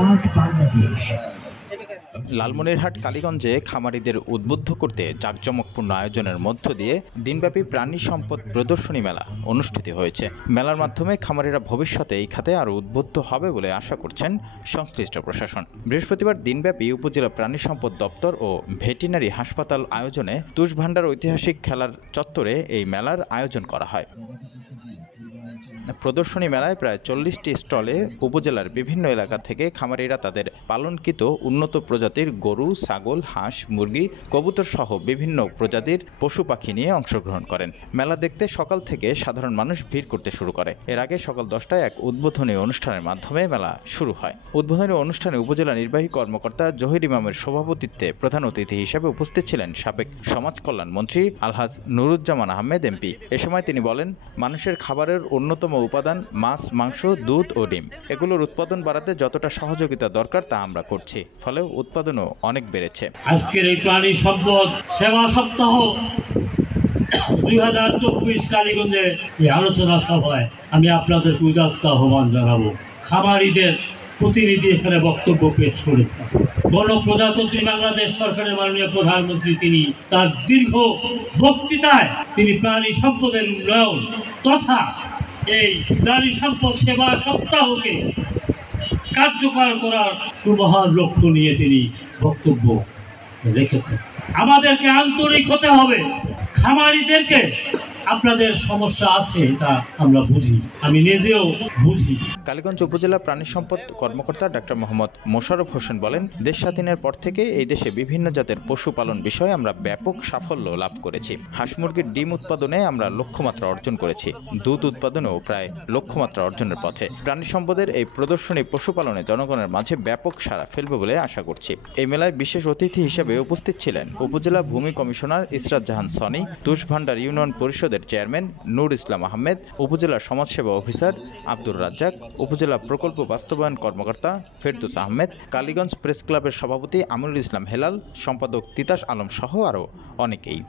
Smart Bangladesh. Lalmonirhat কালীগঞ্জে খামারিদের উদ্বুদ্ধ করতে জাঁকজমকপূর্ণ আয়োজনের মধ্য দিয়ে দিনব্যাপী প্রাণী সম্পদ প্রদর্শনী মেলা অনুষ্ঠিত হয়েছে। মেলার মাধ্যমে খামারিরা ভবিষ্যতে এই খাতে আরও উদ্বুদ্ধ হবে বলে আশা করছেন সংশ্লিষ্ট প্রশাসন। বৃহস্পতিবার দিনব্যাপী উপজেলা প্রাণী সম্পদ দপ্তর ও ভেটেরিনারি হাসপাতাল আয়োজনে তুষভান্ডার ঐতিহাসিক খেলার চত্বরে এই মেলার আয়োজন করা হয়। প্রদর্শনী মেলায় প্রায় 40টি স্টলে উপজেলার বিভিন্ন এলাকা থেকে খামারিরা তাদের পালনকৃত উন্নত প্রজাতির গরু, ছাগল, হাঁস, মুরগি, কবুতর সহ বিভিন্ন প্রজাতির পশু পাখি নিয়ে অংশগ্রহণ করেন। মেলা দেখতে সকাল থেকে সাধারণ মানুষ ভিড় করতে শুরু করে। এর আগে সকাল 10টায় এক উদ্বোধনী অনুষ্ঠানের মাধ্যমে মেলা শুরু হয়। উদ্বোধনী অনুষ্ঠানে উপজেলা নির্বাহী কর্মকর্তা জহির ইমামের সভাপতিত্বে প্রধান অতিথি হিসেবে উপস্থিত ছিলেন সাবেক সমাজ কল্যাণ মন্ত্রী আলহাজ নুরুজ্জামান আহমেদ এমপি। এ সময় তিনি বলেন, মানুষের খাবারের অন্যতম উপাদান মাছ, মাংস, দুধ ও ডিম। এগুলোর উৎপাদন বাড়াতে যতটা সহযোগিতা দরকার তা আমরা করছি, ফলে উৎপাদনও অনেক বেড়েছে। আজকের এই প্রাণী সম্পদ সেবা সপ্তাহ 2024 কালীগঞ্জে এই আলোচনা সভায় আমি আপনাদের উদাত্ত আহ্বান জানাবো। খামারিদের প্রতিনিধি এখানে বক্তব্য পেশ করেছেন। গণপ্রজাতন্ত্রী বাংলাদেশ সরকারের মাননীয় প্রধানমন্ত্রী তিনি তার দীর্ঘ বক্তৃতায় তিনি প্রাণী সম্পদের উন্নয়ন তথা এই প্রাণী সম্পদ সেবা সপ্তাহকে কার্যকর করার সুমহান লক্ষ্য নিয়ে তিনি বক্তব্য রেখেছেন। আমাদেরকে আন্তরিক হতে হবে। খামারিদেরকে আপনাদের সমস্যা আছে তা আমরা বুঝি, আমি নিজেও বুঝি। কালীগঞ্জ উপজেলা প্রাণী সম্পদ কর্মকর্তা ডাক্তার মোহাম্মদ মোশাররফ হোসেন বলেন, দেশ স্বাধীনের পর থেকে এই দেশে বিভিন্ন জাতের পশুপালন বিষয়ে আমরা ব্যাপক সাফল্য লাভ করেছি। হাঁস মুরগির ডিম উৎপাদনে আমরা লক্ষ্যমাত্রা অর্জন করেছি। দুধ উৎপাদনেও প্রায় লক্ষ্যমাত্রা অর্জনের পথে। প্রাণী সম্পদের এই প্রদর্শনী পশুপালনে জনগণের মাঝে ব্যাপক সাড়া ফেলবে বলে আশা করছি। এই মেলায় বিশেষ অতিথি হিসেবে উপস্থিত ছিলেন উপজেলা ভূমি কমিশনার ইসরাত জাহান সনি, তুষভান্ডার ইউনিয়ন পরিষদের চেয়ারম্যান নূর ইসলাম আহমেদ, উপজেলা সমাজসেবা অফিসার আব্দুর রাজ্জাক, উপজেলা প্রকল্প বাস্তবায়ন কর্মকর্তা ফেরদৌস আহমেদ, কালীগঞ্জ প্রেস ক্লাবের সভাপতি আমিনুল ইসলাম হেলাল, সম্পাদক তিতাস আলম সহ আরও অনেকেই।